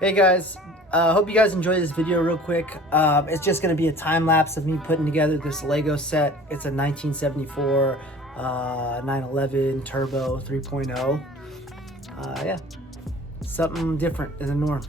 Hey guys, hope you guys enjoyed this video real quick. It's just going to be a time lapse of me putting together this Lego set. It's a 1974 911 Turbo 3.0. Yeah, something different than the norm.